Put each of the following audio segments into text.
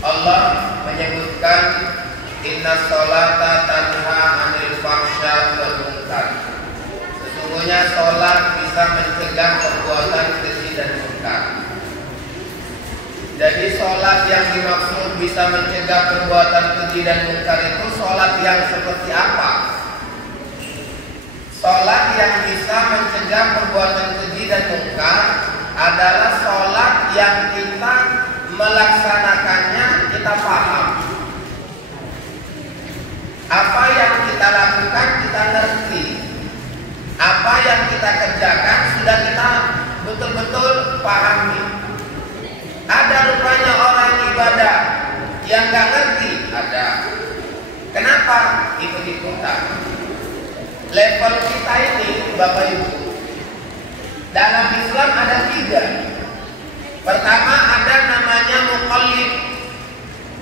Allah menyebutkan inna sholata tanha 'anil fahsya'i wal munkar. Sesungguhnya sholat bisa mencegah perbuatan keji dan munkar. Jadi sholat yang dimaksud bisa mencegah perbuatan keji dan munkar itu sholat yang seperti apa? Sholat yang bisa mencegah perbuatan keji dan munkar adalah sholat yang kita melaksanakannya kita paham. Apa yang kita lakukan kita ngerti. Apa yang kita kerjakan sudah kita betul-betul pahami. Ada rupanya orang ibadah yang gak ngerti, ada. Kenapa? Ikut-ikutan. Level kita ini, Bapak Ibu, dalam Islam ada 3. Pertama ada namanya muqallid.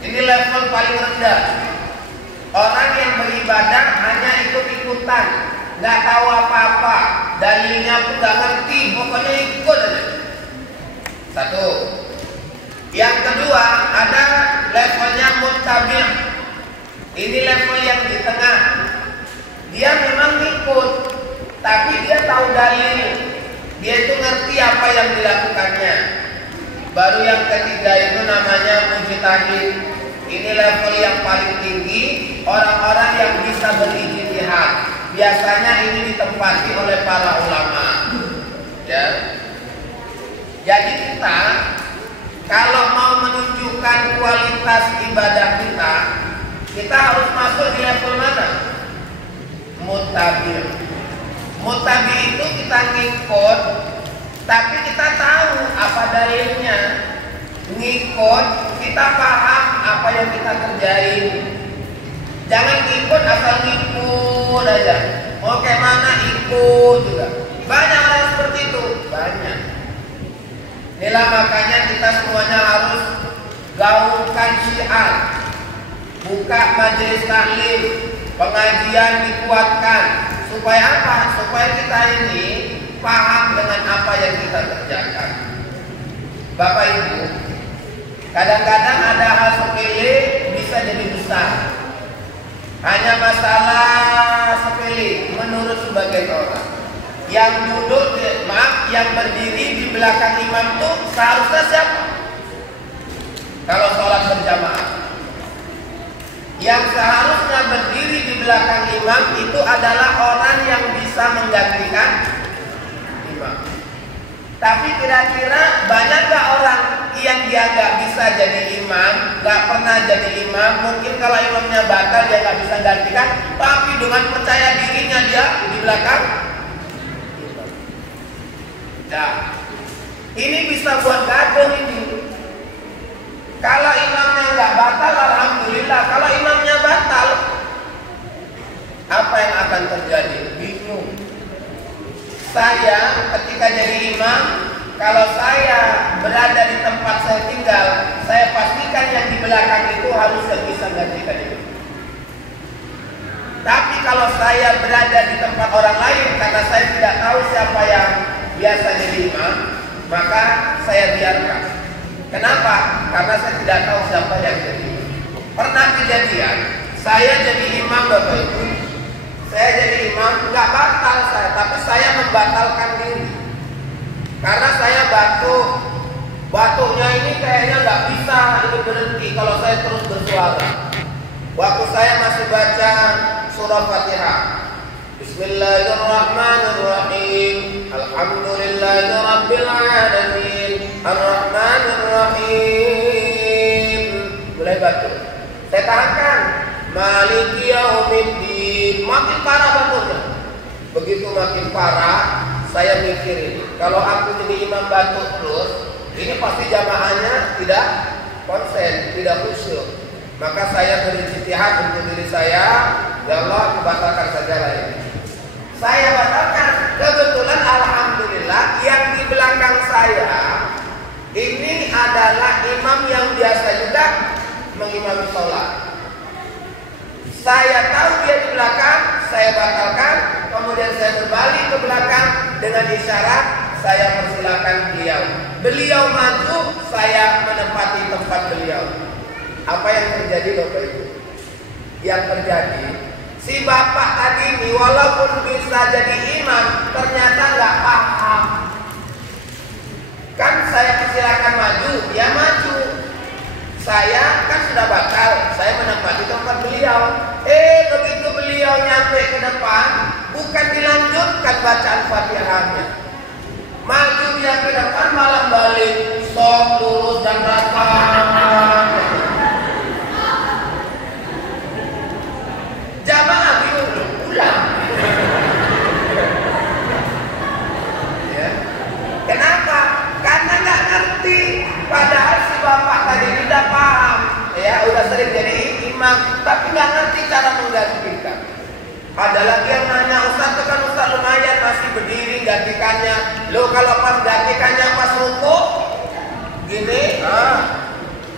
Ini level paling rendah. Orang yang beribadah hanya ikut-ikutan, nggak tahu apa-apa, dalilnya pun nggak ngerti, pokoknya ikut aja. Satu. Yang kedua ada levelnya muttabi'. Ini level yang di tengah. Dia memang ikut, tapi dia tahu dalil. Dia itu ngerti apa yang dilakukannya. Baru yang ketiga itu namanya mujtahid. Ini level yang paling tinggi, orang-orang yang bisa berijtihad. Biasanya ini ditempati oleh para ulama. Ya. Jadi kita kalau mau menunjukkan kualitas ibadah kita harus masuk di level mana? Muttabi'. Muttabi' itu kita ngikut, tapi kita tahu apa dalilnya. Ngikut, kita paham apa yang kita kerjain. Jangan ngikut asal ngikut aja. Mau kayak mana ikut juga. Banyak orang seperti itu, banyak. Inilah makanya kita semuanya harus gaungkan syiar. Buka majelis taklim, pengajian dikuatkan. Supaya apa? Supaya kita ini paham dengan apa yang kita kerjakan. Bapak Ibu, kadang-kadang ada hal sepele bisa jadi besar. Hanya masalah sepele menurut sebagian orang. Yang duduk, yang berdiri di belakang imam itu seharusnya siapa? Kalau sholat berjamaah, yang seharusnya berdiri di belakang imam itu adalah orang yang bisa menggantikan imam. Tapi kira-kira banyak gak orang yang dia gak bisa jadi imam, gak pernah jadi imam? Mungkin kalau imamnya batal dia gak bisa gantikan, tapi dengan percaya dirinya dia di belakang. Nah, ini bisa buat gaduh ini. Kalau imamnya nggak batal, alhamdulillah. Kalau imamnya batal, apa yang akan terjadi? Bingung. Saya ketika jadi imam, kalau saya berada di tempat saya tinggal, saya pastikan yang di belakang itu harus bisa gantikan itu. Tapi kalau saya berada di tempat orang lain, karena saya tidak tahu siapa yang biasa jadi imam, maka saya biarkan. Kenapa? Karena saya tidak tahu siapa yang jadi imam. Pernah kejadian, saya jadi imam Bapak Ibu. Saya jadi imam, nggak batal saya, tapi saya membatalkan diri. Karena saya batuknya ini kayaknya nggak bisa ini berhenti kalau saya terus bersuara. Waktu saya masih baca surah Fatihah, Bismillahirrahmanirrahim, Alhamdulillahirabbil alamin, Ar-Rahmanir-Rahim. Mulai batuk. Saya tahankan. Maliki yaumiddin. Makin parah batuknya. Begitu makin parah, saya mikirin, kalau aku jadi imam batuk terus, ini pasti jamaahnya tidak konsen, tidak khusyuk. Maka saya berijtihad untuk diri saya, ya Allah, aku batalkan saja lah ini. Saya batalkan. Kebetulan alhamdulillah yang di belakang saya ini adalah imam yang biasa juga mengimami sholat. Saya tahu dia di belakang, saya batalkan, kemudian saya berbalik ke belakang dengan isyarat saya persilakan beliau. Beliau maju, saya menempati tempat beliau. Apa yang terjadi Bapak Ibu? Yang terjadi, si bapak tadi ini walaupun bisa jadi imam, ternyata nggak paham. Kan saya persilakan maju, dia maju. Saya kan sudah batal, saya menempati tempat beliau. Begitu beliau nyampe ke depan, bukan dilanjutkan bacaan Fatihahnya. Maju dia ke depan malah balik, sok lurus dan rata. Jamaah bingung, ulang. Ya. Kenapa? Karena nggak ngerti. Padahal si bapak tadi udah paham, ya udah sering jadi imam, tapi nggak ngerti cara menggantikan. Ada lagi yang nanya, Ustaz itu kan Ustaz lumayan masih berdiri gantikannya. Lo kalau pas gantikannya pas rukuk gini,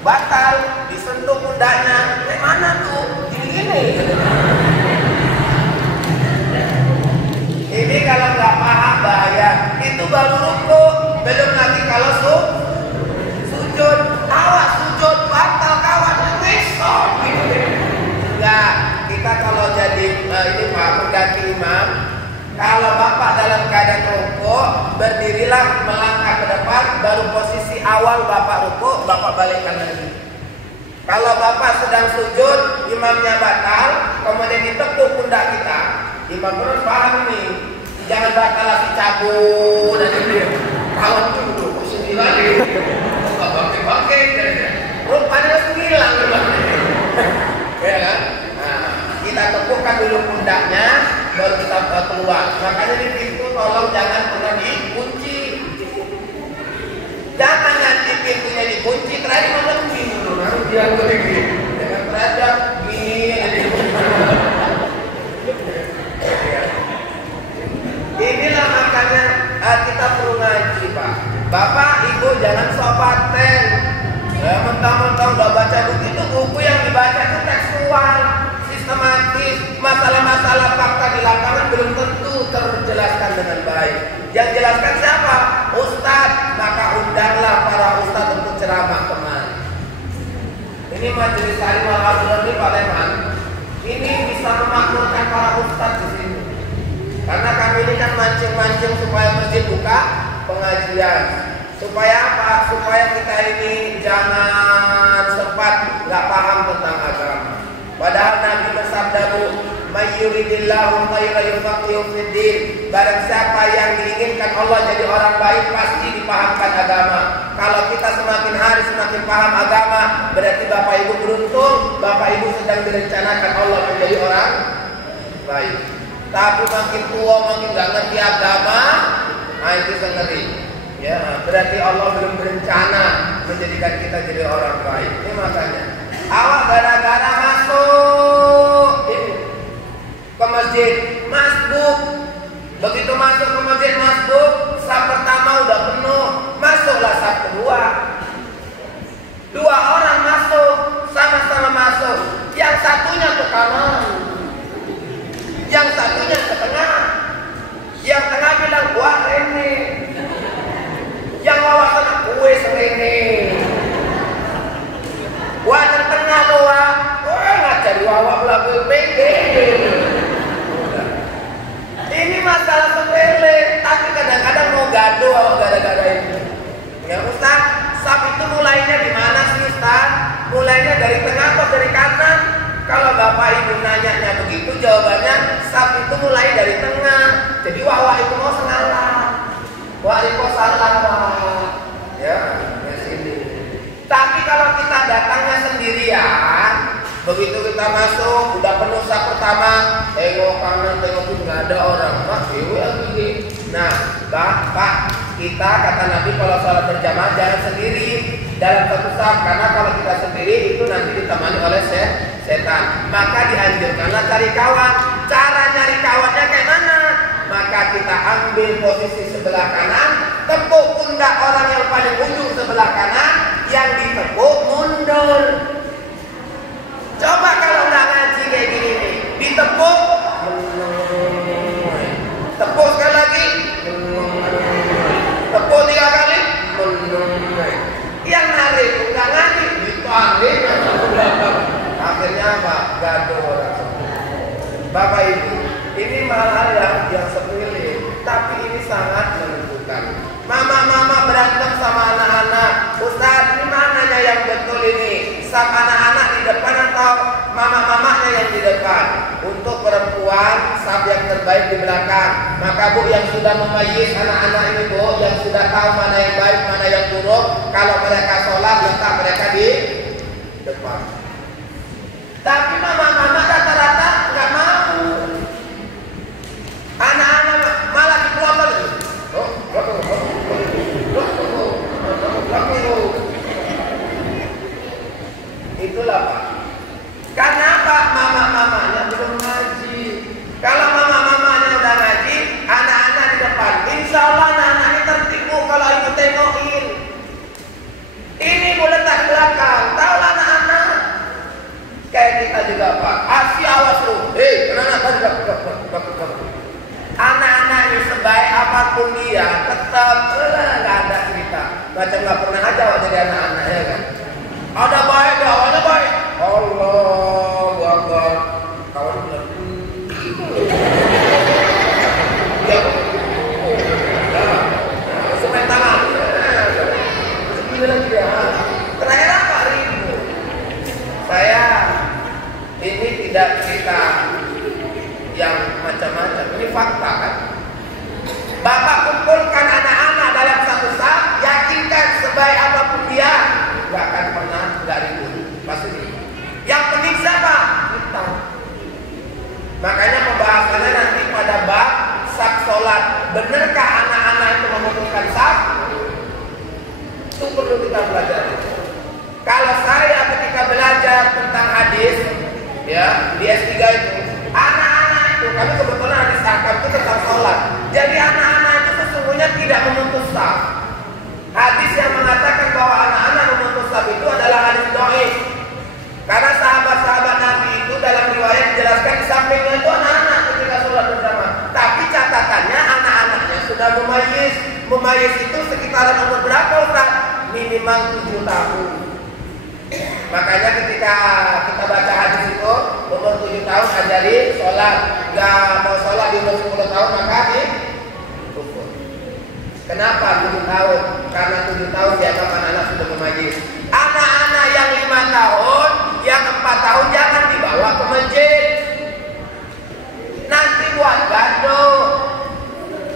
batal, disentuh pundaknya. Mana tuh? Gini. Ini kalau nggak paham bahaya. Itu baru rukuk, belum lagi kalau sujud. Awas sujud batal kawan, besok. Enggak, kita kalau jadi ini Pak pengganti imam, kalau bapak dalam keadaan rukuk, berdirilah melangkah ke depan, baru posisi awal bapak rukuk, bapak balikkan lagi. Kalau bapak sedang sujud, imamnya batal, kemudian ditepuk pundak kita, imam terus paham nih, jangan batal lagi cabut dan ini. Kawan dulu, posisi lagi, bangkit, rupanya hilang, ya kan? Kita tepukkan dulu pundaknya, baru kita keluar. Makanya di pintu tolong jangan pernah dikunci. Jangan nanti pintunya dikunci, terakhir mengerti dulu. Nanti dia begini, jangan terhadap gini. Inilah makanya kita perlu ngaji Pak. Bapak, Ibu jangan sopaten. Mentang-mentang udah baca buku itu, buku yang dibaca itu tekstual. Sistematis, masalah-masalah fakta di lapangan belum tentu terjelaskan dengan baik. Yang jelaskan siapa? Ustadz. Maka undanglah para ustadz untuk ceramah kemari. Ini majelis Alim Al-Azhar di Palembang. Ini bisa memakmurkan para ustadz di sini. Karena kami ini kan mancing-mancing supaya masjid buka pengajian. Supaya apa? Supaya kita ini jangan sempat nggak paham tentang agama. Padahal Nabi bersabda, "Mayyuridillahu khairan yufaqihu fid-din." Barang siapa yang diinginkan Allah jadi orang baik, pasti dipahamkan agama. Kalau kita semakin hari semakin paham agama, berarti Bapak Ibu beruntung, Bapak Ibu sedang direncanakan Allah menjadi orang baik. Tapi makin tua makin nggak ngerti agama, itu ngeri. Ya, berarti Allah belum berencana menjadikan kita jadi orang baik. Ini makanya awak gara-gara masuk ke masjid masbuk. Begitu masuk ke masjid masbuk, saf pertama udah penuh, masuklah saf kedua. Dua orang masuk, sama-sama masuk. Yang satunya ke kanan, yang satunya ke tengah. Yang tengah bilang gua ini, yang bawah sana gue serene. Gua yang tengah doa, nggak jadi wawa belakang pengen. Ini masalah sepele, tapi kadang-kadang mau gaduh gara-gara ini. Ya Ustaz, saf itu mulainya di mana sih Ustaz? Mulainya dari tengah atau dari kanan? Kalau Bapak Ibu nanyanya begitu, jawabannya saf itu mulai dari tengah. Jadi wawa itu mau sengalah. Waalaikumsalam Pak. Ya, di sini. Tapi kalau kita datangnya sendirian, begitu kita masuk, udah penuh saf pertama, tengok kanan, tengok kiri, nggak ada orang. Pak, lagi. Nah, Pak, kita kata Nabi kalau sholat berjamaah jangan sendiri dalam satu saf, karena kalau kita sendiri itu nanti ditemani oleh setan. Maka dianjurkanlah cari kawan. Cara nyari kawannya kayak mana? Maka kita ambil posisi sebelah kanan, tepuk pundak orang yang paling ujung sebelah kanan, yang ditepuk mundur. Coba kalau nggak ngaji kayak gini nih, ditepuk, tepuk sekali lagi, Bapak Ibu, ini hal-hal yang sepele, tapi ini sangat menentukan. Mama berantem sama anak-anak. Ustaz, ini mananya yang betul ini? Sab anak-anak di depan atau mama-mamanya yang di depan? Untuk perempuan, sab yang terbaik di belakang. Maka Bu yang sudah memayyiz anak-anak ini Bu, yang sudah tahu mana yang baik, mana yang buruk, kalau mereka sholat, letak mereka di depan. Tapi mama-mama rata-rata nggak mau. Anak-anak malah dipelopor. Itulah Pak. Karena apa? Mama-mamanya belum ngaji. Kalau mama-mamanya udah ngaji, anak-anak di depan, insya Allah anak-anak ini tertipu kalau ibu tengokin. Ini boleh tak belakang. Tahulah anak-anak. Kayak kita juga Pak. Asyik awas lu. Anak-anak ini sebaik apapun dia, tetap nggak ada cerita. Macam nggak pernah aja jadi anak-anak ya kan. Ada baik, ada baik. Allahu Akbar. Kawan bilang, ya, supaya tangan. Bilang dia, terakhir apa ribu? Saya ini tidak cerita yang macam-macam, ini fakta kan. Bapak kumpulkan anak-anak dalam satu saf, yakinkan sebaik apapun dia, nggak akan pernah nggak ribut, pasti. Yang penting siapa? Kita. Makanya pembahasannya nanti pada bab saf sholat. Benarkah anak-anak itu memutuskan saf? Itu perlu kita pelajari. Kalau saya ketika belajar tentang hadis, ya di S3 itu, anak-anak itu, kami kebetulan hadis akam itu tentang sholat. Jadi anak-anak itu sesungguhnya tidak memutus saf. Hadis yang mengatakan bahwa anak-anak memutus saf itu adalah hadis dhaif. Karena sahabat-sahabat Nabi itu dalam riwayat dijelaskan di sampingnya itu anak-anak ketika sholat bersama. Tapi catatannya anak-anaknya sudah memayyiz. Memayyiz itu sekitaran umur berapa Ustaz? Minimal 7 tahun. Makanya ketika kita baca hadis itu umur 7 tahun ajari sholat. Gak mau sholat di umur 10 tahun maka dihukum. Kenapa 7 tahun? Karena 7 tahun dianggap anak-anak sudah memayyiz. Anak-anak yang 5 tahun, yang 4 tahun jangan dibawa ke masjid. Nanti buat gaduh.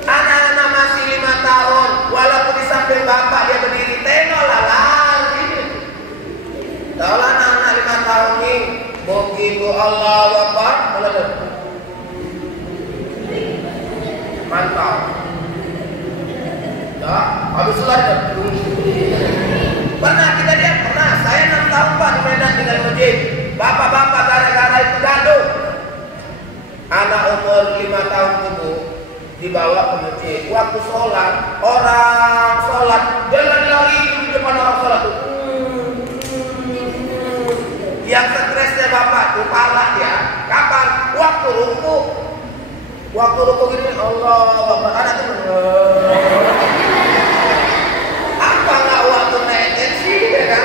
Anak-anak masih 5 tahun, walaupun di samping bapak dia berdiri, tengoklah lari. Tahulah anak-anak 5 tahun ini, begitu Allah Akbar, mantap. Ya, habis sholat pernah kita lihat, pernah. Saya 6 tahun Pak di Medan tinggal di masjid. Bapak-bapak gara-gara itu gaduh. Anak umur 5 tahun itu dibawa ke masjid. Waktu sholat, orang sholat lari di depan orang sholat itu. Yang stresnya bapak tuh parah ya. Kapan? Waktu ruku. Waktu ruku gini, Allah Akbar. Anak itu apa nggak waktu naik tensi ya kan?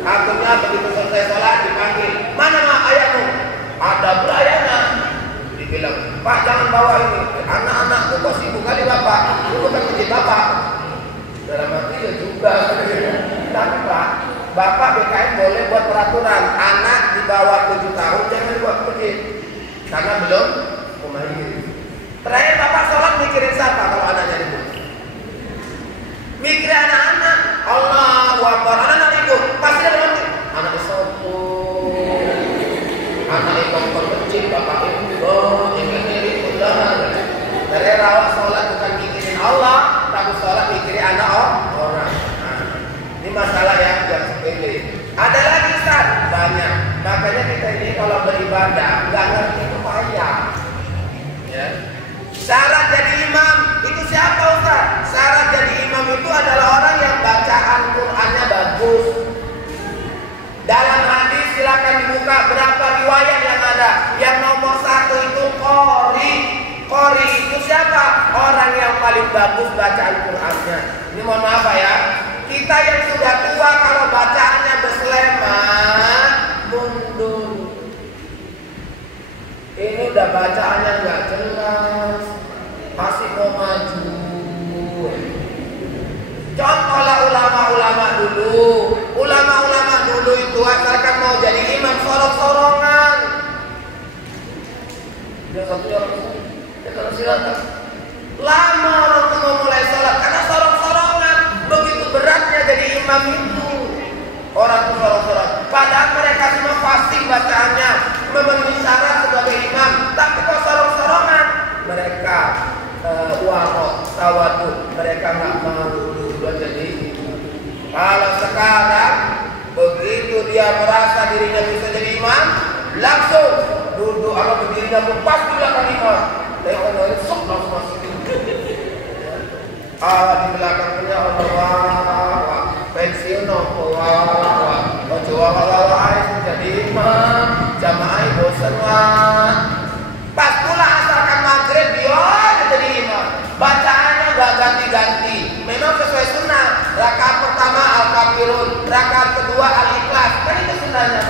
Akhirnya begitu selesai sholat dipanggil, mana mak ayahmu? Ada belayarnya. Dibilang, Pak jangan bawa ini, anak-anakku kok sibuk kali bapak, itu bukan masjid bapak. Dalam hati ya juga. Tapi Pak, bapak BKM boleh buat peraturan, anak di bawah 7 tahun jangan dibawa ke masjid, karena belum memayyiz. Terakhir bapak sholat mikirin siapa kalau anaknya ribut? Mikir anak-anak. Allahu Akbar. Anak-anak ribut pasti ada nanti. Anak sopo, anak ikut kecil, bapak ibu, ini ribut lah. Dari rawat sholat bukan mikirin Allah, tapi sholat mikirin anak orang. Ini masalah yang sepele. Ada lagi Ustaz? Banyak. Makanya kita ini kalau beribadah nggak ngerti itu payah. Ya. Syarat jadi imam itu siapa Ustaz? Syarat jadi imam itu adalah orang yang bacaan Qur'annya bagus. Dalam hadis silakan dibuka berapa riwayat yang ada. Yang nomor 1 itu qori. Qori itu siapa? Orang yang paling bagus bacaan Qur'annya. Ini mohon maaf ya. Kita yang sudah tua kalau bacaannya berseleman mundur. Ini udah bacaannya nggak jelas, masih mau maju. Contohlah ulama-ulama dulu. Ulama-ulama dulu itu asalkan mau jadi imam sorong-sorongan. Dia satunya orang, dia kalau silakan. Lama orang itu mau mulai sholat karena sorong-sorongan. Begitu beratnya jadi imam itu. Orang itu sorong-sorongan. Padahal mereka semua fasih bacaannya, memenuhi syarat sebagai imam. Tapi kok sorong-sorongan? Mereka warok, tawaduk, mereka nggak mau dulu jadi. Kalau sekarang begitu dia merasa dirinya bisa jadi imam, langsung duduk atau berdirinya pun pas di belakang imam. Tengok sok langsung masuk. Di belakang punya Allah, pensiun Allah, ojo Allah jadi imam, jamaah bosan wah. Pas pula asalkan maghrib dia jadi imam. Bacaannya gak ganti-ganti. Memang sesuai sunnah. Rakaat pertama Al-Kafirun, rakaat kedua Al-Ikhlas. Kan itu sunnahnya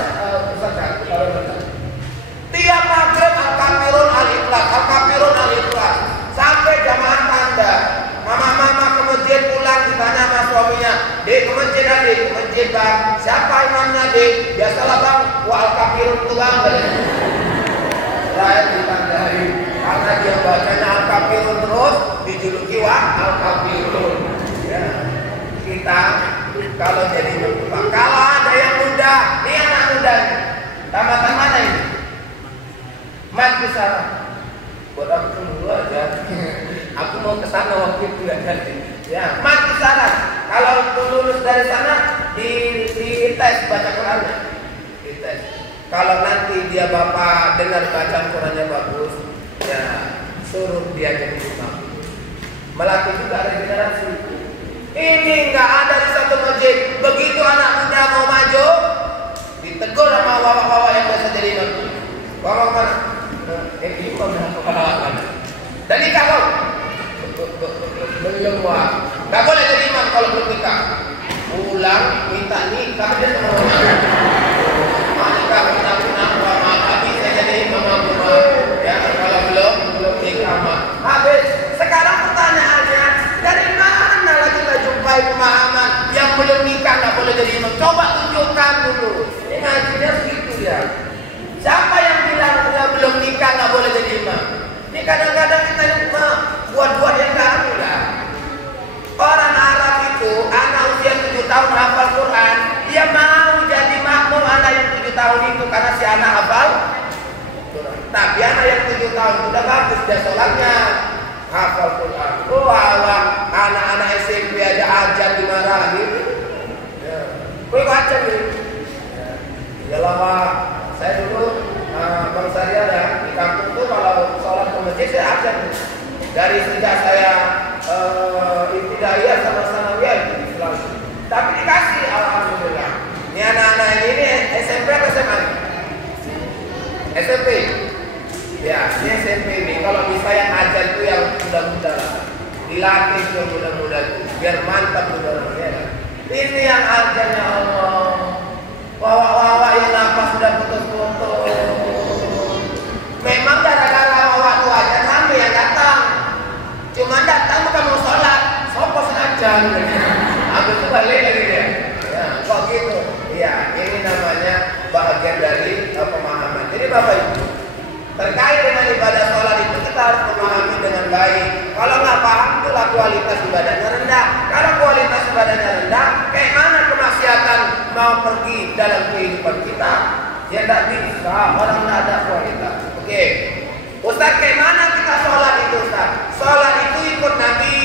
tiap maghrib Al-Kafirun Al-Ikhlas, Al-Kafirun Al-Ikhlas. Sampai jamaah tanda. Mama-mama ke masjid pulang ditanya sama suaminya, "Dek, ke masjid adik, ke masjid bang. Siapa imamnya dek?" "Biasalah bang, wa Al-Kafirun itu bang." Saya ditandai karena dia bacanya Al-Kafirun terus dijuluki wa Al-Kafirun. Ya. Kita kalau jadi muda, kalau ada yang muda, ini anak muda, tamatan mana ini? Mati sana. Buat aku dulu aja. Aku mau ke sana waktu itu nggak jadi. Ya, mati sana. Kalau lulus dari sana di tes baca Qurannya, di tes. Kalau nanti dia bapak dengar bacaan Qurannya bagus, ya suruh dia jadi imam. Melatih juga regenerasi. Ini nggak ada di satu masjid. Begitu anak muda mau maju, ditegur sama bapak-bapak yang biasa jadi imam. Bapak mana? Imam dan bapak. Dan nikah kau? Belum wah. Nggak boleh jadi imam kalau belum nikah. Pulang minta nikah dia sama orang. Nikah pindah-pindah sama kami saya jadi imam ya kalau belum nikah mah. Habis. Sekarang pertanyaannya, dari mana lagi kita jumpai pemahaman yang belum nikah nggak boleh jadi imam? Coba tunjukkan dulu. Ini ngajinya begitu ya. Siapa yang bilang belum nikah nggak boleh jadi imam? Ini kadang-kadang kita buat-buat yang nggak ada lah. Orang Arab itu anak usia 7 tahun hafal Quran, dia mau jadi makmum anak yang 7 tahun itu karena si anak hafal Quran. Tapi anak yang 7 tahun sudah bagus dia sholatnya hafal Quran. Wah, anak-anak SMP aja ajan dimarahin. Ya. Kau baca nih. Ya lah, saya dulu Bang Sari ada di kampung tuh kalau sholat ke masjid saya ajan. Dari sejak saya ibtidaiyah sama sanawiyah itu selalu. Tapi dikasih alhamdulillah. Ini anak-anak ini SMP atau SMA? SMP. Ya, ini SMP ini. Kalau bisa yang ajar itu yang muda-muda lah. Dilatih yang muda-muda itu biar mantap muda-muda. Ini yang ajarnya Allah. Wawa-wawa yang nafas sudah putus-putus. Memang gara-gara wawa itu aja sampai yang datang. Cuma datang bukan mau sholat, sopos aja. Habis itu balik lagi dia. Ya, kok gitu? Iya, ini namanya bagian dari pemahaman. Jadi Bapak Ibu, terkait dengan ibadah sholat itu kita harus memahami dengan baik. Kalau nggak paham itulah kualitas ibadahnya rendah. Kalau kualitas ibadahnya rendah, kayak mana kemaksiatan mau pergi dalam kehidupan kita? Ya tidak bisa, orang nggak ada kualitas. Oke, Ustaz, kayak mana kita sholat itu Ustaz? Sholat itu ikut Nabi.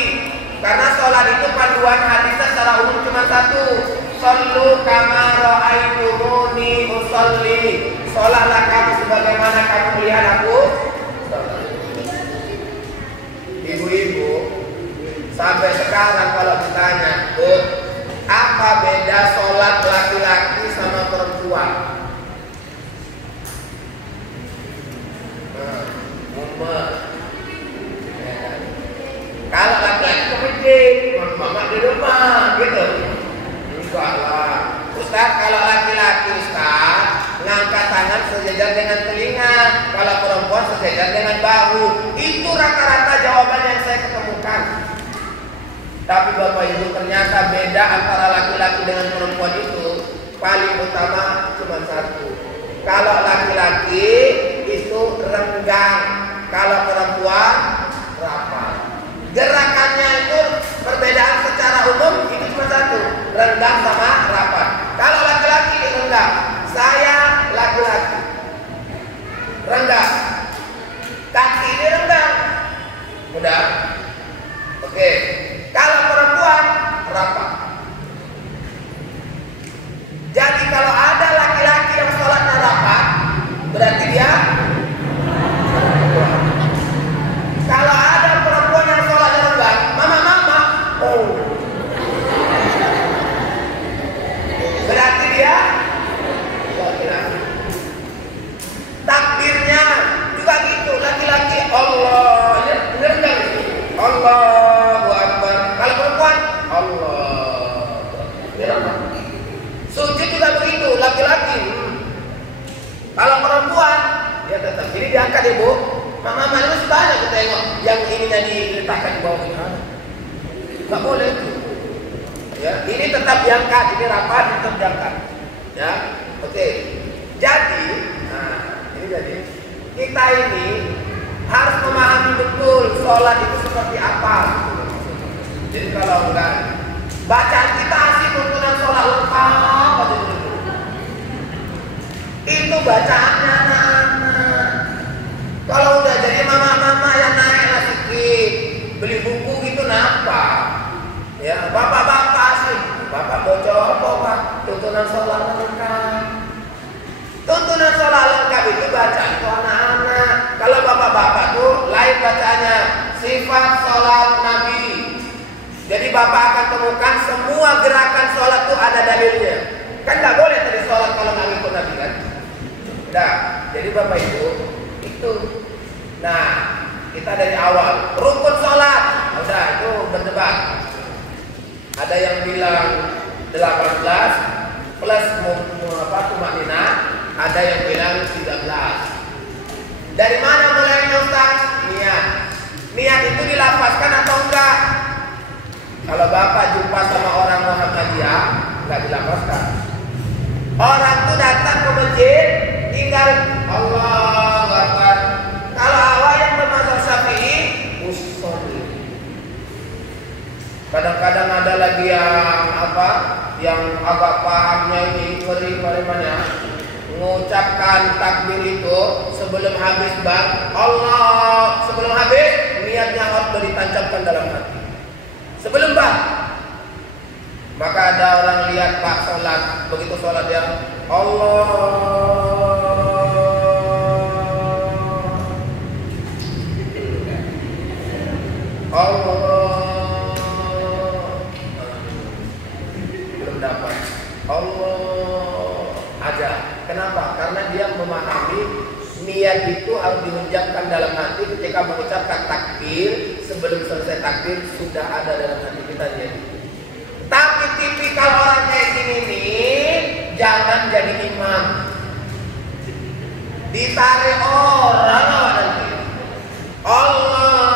Karena sholat itu panduan hadisnya secara umum cuma satu. Shollu kama ra'aitumuni usolli. Sholatlah kamu sebagaimana kamu melihat aku. Ibu-ibu, sampai sekarang kalau ditanya, apa beda sholat laki-laki sama perempuan? Kalau laki-laki ke masjid, mama di rumah, gitu. Enggak lah. Ustaz, kalau laki-laki Ustaz ngangkat angkat tangan sejajar dengan telinga, kalau perempuan sejajar dengan bahu. Itu rata-rata jawaban yang saya ketemukan. Tapi Bapak Ibu, ternyata beda antara laki-laki dengan perempuan itu paling utama cuma satu. Kalau laki-laki itu renggang, kalau perempuan rapat. Gerakannya itu perbedaan secara umum itu cuma satu, renggang sama rapat. Kalau laki-laki renggang, saya laki-laki renggang, kaki ini renggang, udah, oke. Kalau perempuan rapat. Jadi kalau ada laki-laki yang sholatnya rapat, berarti dia. Kalau ada perempuan yang sholatnya renggang, mama, oh, berarti dia laki-laki. Takbirnya juga gitu, laki-laki Allah, renggang, Allahu Akbar. Kalau perempuan Allah. Sujud juga begitu, laki-laki. Kalau perempuan dia tetap ini diangkat, Ibu. Mama itu banyak kita tengok yang ininya diletakkan di bawah ini. Nggak boleh. Ya, ini tetap diangkat, ini rapat, tetap diangkat. Ya, oke. Jadi, ini jadi kita ini harus memahami betul sholat itu seperti apa. Jadi kalau enggak, bacaan kita asli tuntunan sholat lengkap aja dulu. Itu bacaannya anak-anak. Kalau udah jadi mama-mama yang naiklah sedikit, beli buku gitu napa? Ya, bapak-bapak sih, bapak bocor, bapak tuntunan sholat lengkap. Tuntunan sholat lengkap itu bacaan itu anak-anak. Kalau bapak-bapak tuh lain bacaannya, sifat sholat Nabi. Jadi bapak akan temukan semua gerakan sholat tuh ada dalilnya. Kan nggak boleh tadi sholat kalau nggak ikut Nabi kan? Nah, jadi bapak ibu itu. Nah, kita dari awal rukun sholat, udah itu berdebat. Ada yang bilang 18 plus tumakninah, ada yang bilang 13. Dari mana mulainya Ustaz? Niat. Niat itu dilafazkan atau enggak? Kalau bapak jumpa sama orang Muhammadiyah, enggak dilafazkan. Orang tuh datang ke masjid, tinggal Allahu Akbar. Kalau awal yang bermazhab Syafi'i, usolli. Kadang-kadang ada lagi yang yang agak pahamnya ini ngeri mana, mengucapkan takbir itu sebelum habis Allah, sebelum habis niatnya harus ditancapkan dalam hati. Sebelum maka ada orang lihat Pak sholat, begitu sholat dia Allah belum dapat Allah aja. Kenapa? Karena dia memahami niat itu harus diucapkan dalam hati ketika mengucapkan takbir. Sebelum selesai takbir sudah ada dalam hati kita niat itu. Tapi tipikal orang kayak gini nih, jangan jadi imam. Ditarik orang apa nanti? Allah.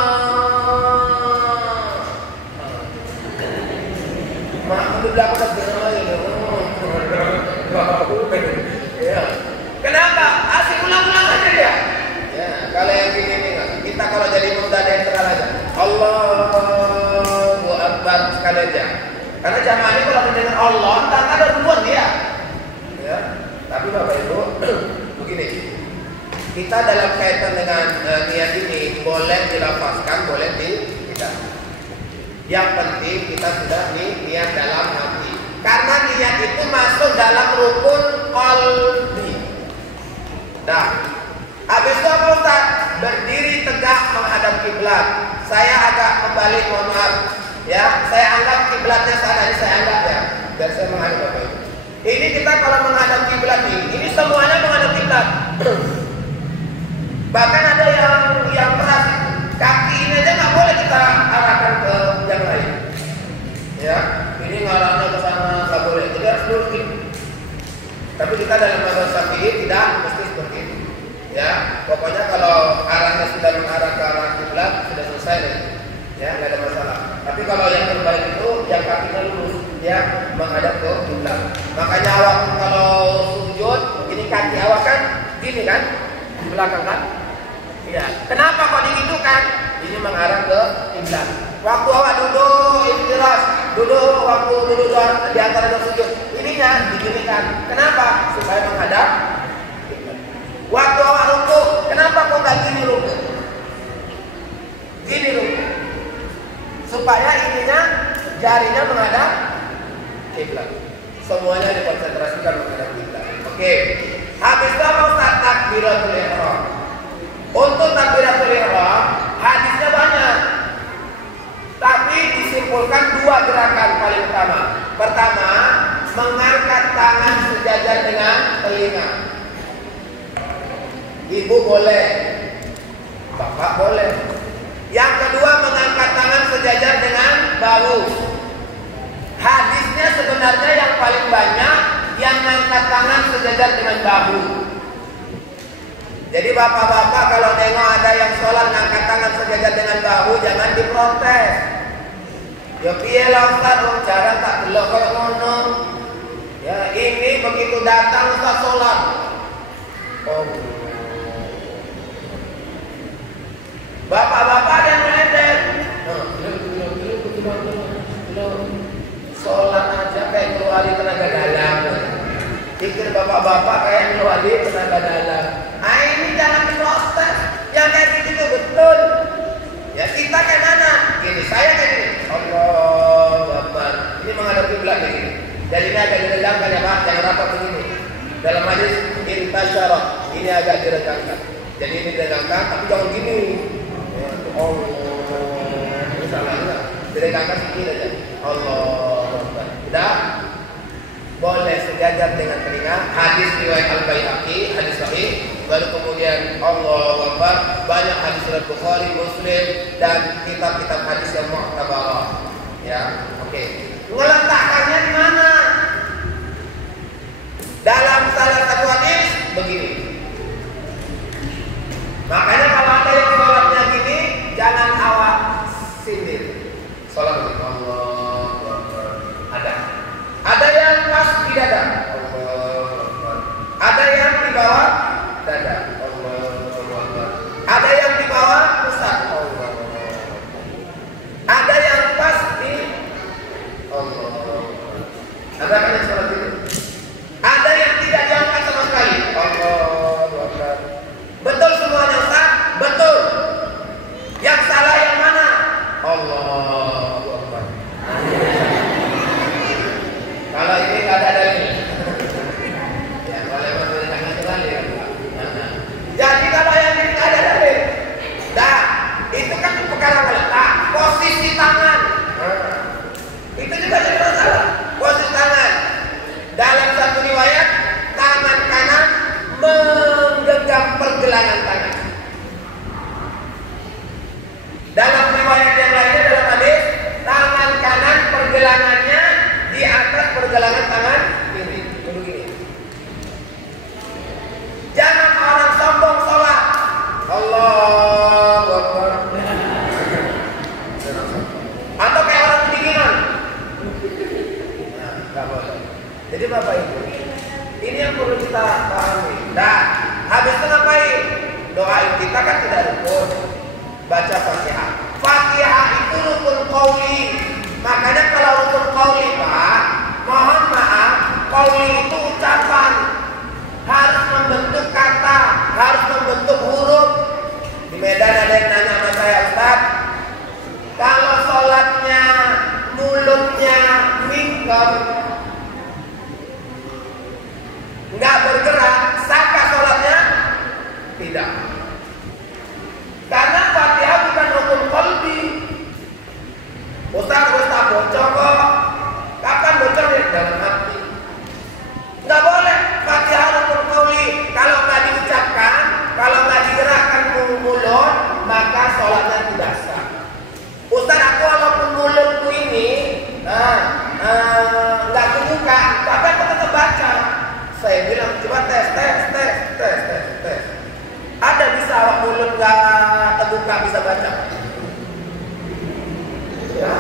Udah belakang ya. Kenapa? Asik ulang-ulang aja dia. Ya, kalau yang gini nih, kita kalau jadi muda netral aja. Allahu Akbar sekali aja. Karena jamaah ini kalau mendengar Allah, tak ada duluan dia. Ya, tapi Bapak Ibu, begini. Kita dalam kaitan dengan niat ini boleh dilafazkan, boleh tidak. Yang penting kita sudah niat dalam hati. Karena niat itu masuk dalam rukun qalbi. Nah, habis itu apa Ustaz? Berdiri tegak menghadap kiblat. Saya agak membalik, mohon maaf. Ya, saya anggap kiblatnya sana, ini saya anggap ya. Biar saya menghadap Bapak Ibu. Ini kita kalau menghadap kiblat ini semuanya menghadap kiblat. Bahkan ada yang keras, kaki ini aja nggak boleh kita arahkan ke yang lain. Ya, ini ngarahnya ke sana nggak boleh. Jadi harus lurus. Tapi kita dalam mazhab Syafi'i tidak kiblat. Kenapa kok digitukan? Ini mengarah ke kiblat. Waktu awak duduk istirahat, duduk waktu duduk di antara dua sujud, ininya diginikan. Kenapa? Supaya menghadap kiblat. Waktu awak rukuk, kenapa kok nggak gini rukuk? Gini rukuk. Supaya ininya jarinya menghadap kiblat. Semuanya dikonsentrasikan menghadap kiblat. Oke. Habis itu apa Ustaz? Takbiratul ihram. Untuk takbiratul ihram hadisnya banyak. Tapi disimpulkan dua gerakan paling utama. Pertama, mengangkat tangan sejajar dengan telinga. Ibu boleh, bapak boleh. Yang kedua, mengangkat tangan sejajar dengan bahu. Hadisnya sebenarnya yang paling banyak yang mengangkat tangan sejajar dengan bahu. Jadi bapak-bapak kalau tengok ada yang sholat ngangkat tangan sejajar dengan bahu, jangan diprotes. Ya piye lah Ustaz, cara tak delok koyo ngono. Ya ini begitu datang Ustaz sholat. Oh. Bapak-bapak ada yang meledek. Sholat aja kayak keluarin tenaga dalam. Pikir bapak-bapak kayak keluarin tenaga dalam. Ah ini jangan diprotes. Yang kayak gitu betul. Ya kita kayak mana? Gini, saya kayak gini. Allahu Akbar. Ini menghadap kiblat begini. Jadi ini agak diregangkan ya Pak, jangan rapat begini. Dalam hadis intasyara, ini agak diregangkan. Jadi ini diregangkan, tapi jangan gini. Allah, ini salah enggak? Diregangkan sedikit aja. Allahu Akbar. Sudah? Boleh sejajar dengan telinga. Hadis riwayat Al-Baihaqi, hadis sahih. Baru kemudian Allahu Akbar. Banyak hadis riwayat Bukhari, Muslim dan kitab-kitab hadis yang mu'tabarah. Ya, oke. Meletakkannya di mana? Dalam salah satu hadis begini. Makanya kalau ada yang sholatnya gini, jangan awak sindir. Sholat begini. Allahu Akbar. Ada yang pas di dada. Allahu Akbar. Ada yang di bawah dada. Allahu Akbar. Ada yang di bawah pusat. Allahu Akbar. Ada yang pas di Allahu Akbar. Ada kan yang sholat ini? Ada yang tidak diangkat sama sekali. Allahu Akbar. Betul semuanya Ustaz? Betul. Yang salah yang mana? Allahu Akbar. Kalau ini nggak ada dalil. Ya, boleh memberikan dalil. Jadi kalau yang ini nggak ada dalil, dah itu kan perkara meletak posisi tangan. Itu juga jadi masalah. Posisi tangan. Dalam satu riwayat, tangan kanan menggenggam pergelangan tangan. Dalam riwayat yang lainnya dalam hadis, tangan kanan pergelangannya di atas pergelangan tangan kiri. Begini. Jangan orang sombong sholat. Allahu Akbar. Atau kayak orang kedinginan. Nah, nggak boleh. Jadi Bapak Ibu, ini yang perlu kita pahami. Nah, habis itu ngapain? Doain kita kan tidak rukun. Baca Fatihah. Fatihah itu rukun qauli. Makanya kalau rukun qauli Pak, mohon maaf, qauli itu ucapan. Harus membentuk kata, harus membentuk huruf. Di Medan ada yang nanya sama saya, Ustaz, kalau sholatnya mulutnya mingkem, nggak bergerak, sahkah sholatnya? Tidak. Karena Fatihah bukan rukun qalbi. Ustaz bocor kok. Kapan bocor di dalam hati? Nggak boleh. Fatihah rukun qauli. Kalau nggak diucapkan, kalau nggak digerakkan mulut, maka sholatnya tidak sah. Ustaz, aku walaupun mulutku ini nggak kebuka, tapi aku tetap baca. Saya bilang coba tes. Ada bisa awak mulut nggak terbuka bisa baca? Ya.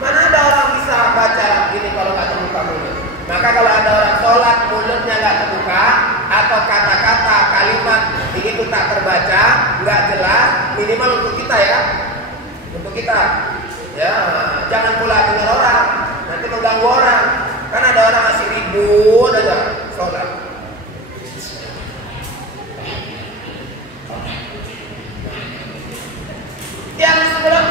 Mana ada orang bisa baca gini kalau nggak terbuka mulut? Maka kalau ada orang sholat mulutnya nggak terbuka atau kata-kata kalimat itu tak terbaca, nggak jelas, minimal untuk kita ya, untuk kita ya, jangan pula dengan orang, nanti mengganggu orang. Kan ada orang masih ribut aja sholat. Yang sebelah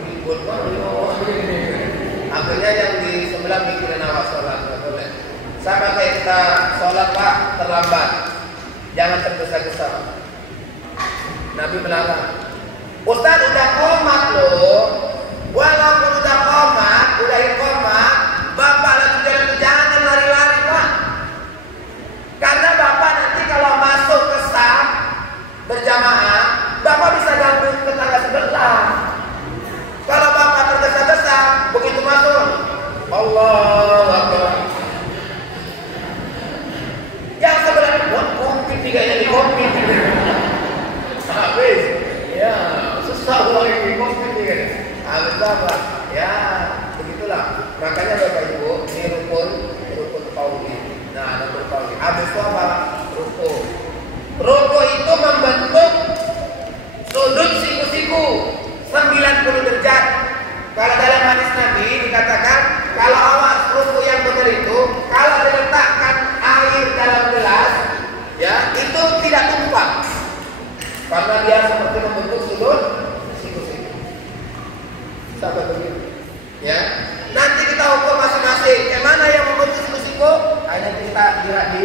ribut banget. Akhirnya yang di sebelah mikirin awal sholat, nggak boleh. Sama kayak kita sholat Pak terlambat, jangan tergesa-gesa. Nabi melarang. Ustaz udah komat loh, walaupun udah komat, udah komat, bapak lagi jalan jangan lari-lari Pak. Karena bapak nanti kalau masuk ke saf berjamaah, bapak bisa ganggu tetangga sebelah. Kalau bapak tergesa-gesa, begitu masuk, Allah Akbar. Yang sebenarnya buat kopi, tiganya di kopi. Habis, ya susah lagi kopi nih. Habis apa? Ya begitulah. Makanya Bapak Ibu, ini rukun qauli. Nah, rukun qauli. Habis itu apa? Ruku. Ruku itu membentuk sudut siku-siku 90 derajat. Kalau dalam hadis Nabi dikatakan kalau awas ruku yang benar itu kalau diletakkan air dalam gelas, ya itu tidak tumpah karena dia seperti membentuk sudut siku-siku. Sampai begitu, ya. Nanti kita ukur masing-masing. Yang mana yang membentuk siku-siku? Hanya kita lihat di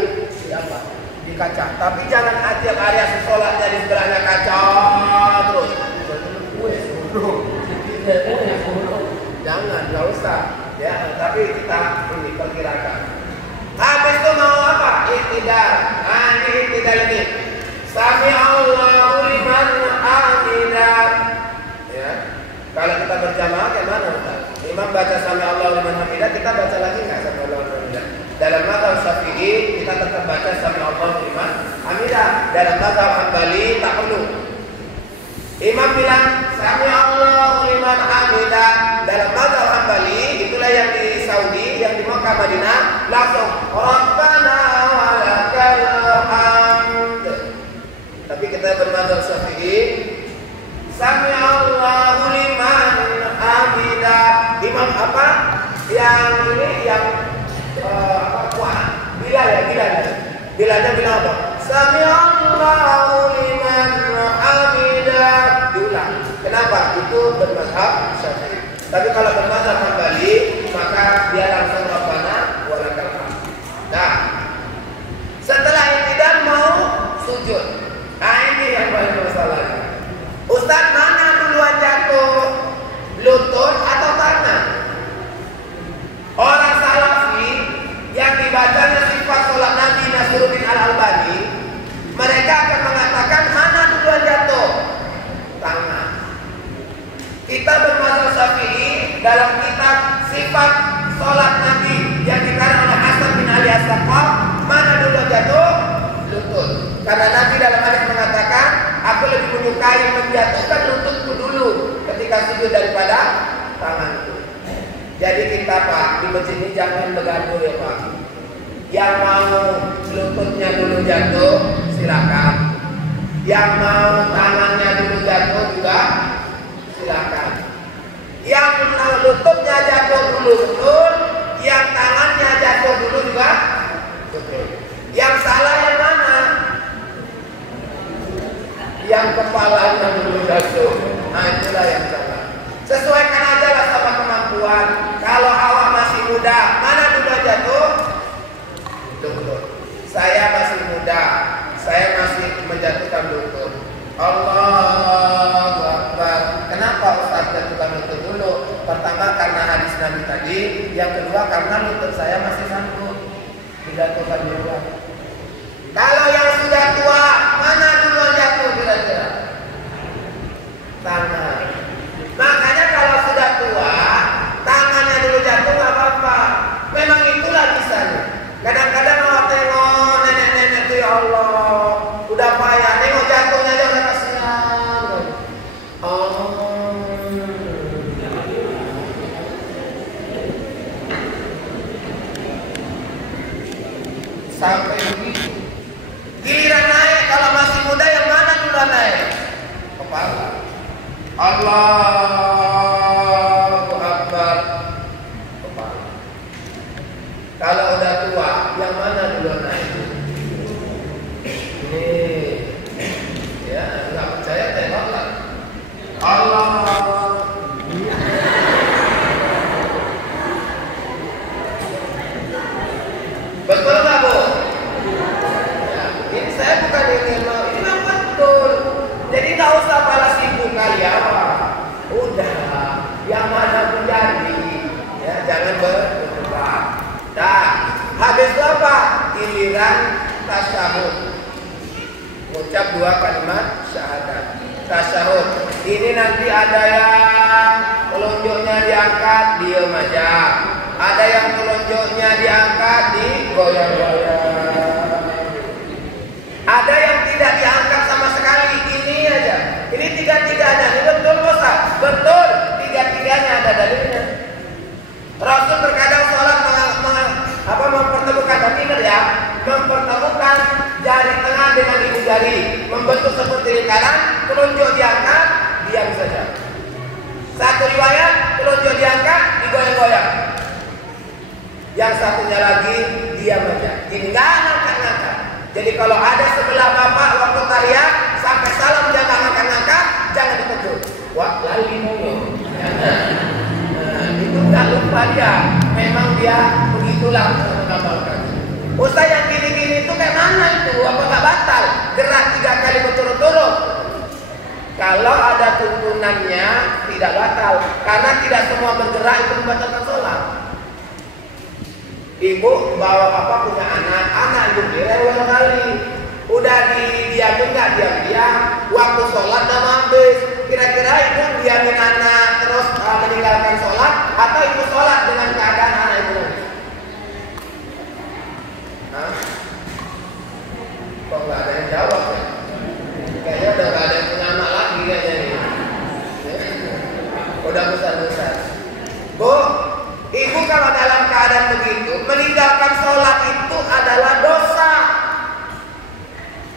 apa? Di kaca. Tapi jangan tiap area sholatnya di sebelahnya kaca terus. Jangan, nggak usah. Ya, tapi kita ini perkirakan. Habis itu mau apa? Iktidal. Nah, ini iktidal ini. Sami Allahu liman hamidah. Ya. Kalau kita berjamaah gimana Ustaz? Imam baca sami Allahu liman hamidah, kita baca lagi enggak sami Allahu liman hamidah? Dalam mazhab Syafi'i kita tetap baca sami Allahu liman hamidah. Dalam mazhab Hambali tak perlu. Imam bilang sami Allahu liman hamidah. Dalam mazhab Hambali, itulah yang di Saudi, yang di Makkah Madinah, langsung Rabbana walakal hamd. Tapi kita bermazhab Syafi'i sami Allahu liman hamidah. Imam apa? Yang ini yang kuat. Bilalnya bilang apa? Sami Allahu liman hamidah. Diulang. Kenapa? Itu bermazhab Syafi'i. Tapi kalau bermazhab Hambali, maka dia langsung Rabbana walakal hamd. Nah, setelah iktidal mau sujud. Nah, ini yang paling masalah. Ustaz, mana duluan jatuh? Lutut atau tangan? Orang Salafi yang dibacanya sifat sholat Nabi Nasruddin Al-Albani, mereka akan mengatakan mana duluan jatuh? Tangan. Kita bermazhab Syafi'i dalam kitab sifat sholat Nabi yang dikarang oleh Hasan bin Ali As-Saqaf, mana duluan jatuh? Lutut. Karena Nabi dalam hadis mengatakan, aku lebih menyukai menjatuhkan lututku dulu ketika sujud daripada tanganku. Jadi kita Pak di masjid ini jangan bergaduh ya Pak. Yang mau lututnya dulu jatuh silakan. Yang mau tangannya dulu jatuh juga silakan. Yang lututnya jatuh dulu betul, yang tangannya jatuh dulu juga betul. Yang salah yang mana? Yang kepalanya dulu jatuh. Nah itulah yang salah. Sesuaikan aja lah sama kemampuan. Kalau awak masih muda, mana dulu jatuh? Lutut. Saya masih muda, saya masih menjatuhkan lutut. Allahu Akbar. Kenapa Ustaz jatuhkan lutut dulu? Pertama karena hadis Nabi tadi, yang kedua karena lutut saya masih sanggup dijatuhkan duluan. Kalau yang sudah tua, mana duluan jatuh kira-kira? Tangan. Makanya kalau sudah tua, tangannya dulu jatuh nggak apa-apa. Memang itulah bisanya. Kadang-kadang orang tengok nenek-nenek itu ya Allah, udah payah, nengok jatuhnya aja udah kasihan. Sampai begitu. Giliran naik kalau masih muda sudah naik? Kepala. Allahu Akbar. Kepala. Kalau udah tua, yang mana dulu naik? Nih, ya nggak percaya tengoklah. Allah. Betul nggak Bu? Ya, ini saya bukan ini memang betul. Jadi nggak usah balas ibu kali apa. Udah, yang mana menjadi, ya jangan berdebat. Nah, habis itu apa? Giliran tasyahud. Ucap 2 kalimat syahadat. Tasyahud. Ini nanti ada yang telunjuknya diangkat, diam aja. Ada yang telunjuknya diangkat, digoyang-goyang. Ada yang tidak diangkat sama sekali, ini aja. Ini tiga-tiganya, ini betul Ustaz? Betul, tiga-tiganya ada dalilnya. Rasul terkadang sholat mempertemukan, tapi ingat ya, mempertemukan jari tengah dengan ibu jari, membentuk seperti lingkaran, telunjuk diangkat, diam saja. Satu riwayat, telunjuk diangkat, digoyang-goyang. Yang satunya lagi, diam aja. Ini nggak ngangkat-ngangkat. Jadi kalau ada sebelah bapak waktu tahiyat sampai salam jangan ngangkat-ngangkat, jangan ditegur. Wah, lali mulu. Itu nggak lupa dia. Memang dia begitulah mengamalkan. Ustaz yang gini-gini itu kayak mana itu? Apa nggak batal? Gerak 3 kali berturut-turut. Kalau ada tuntunannya tidak batal, karena tidak semua bergerak itu membatalkan sholat. Ibu bawa apa punya anak ibu rewel kali. Udah didiamin nggak diam-diam. Waktu sholat udah habis. Kira-kira ibu diamin anak terus meninggalkan sholat atau ibu sholat dengan keadaan anak ibu? Hah? Kok nggak ada yang jawab ya? Kayaknya udah nggak ada yang punya anak lagi kayaknya nih. Udah besar-besar. Bu, ibu kalau dalam keadaan begitu meninggalkan sholat itu adalah dosa.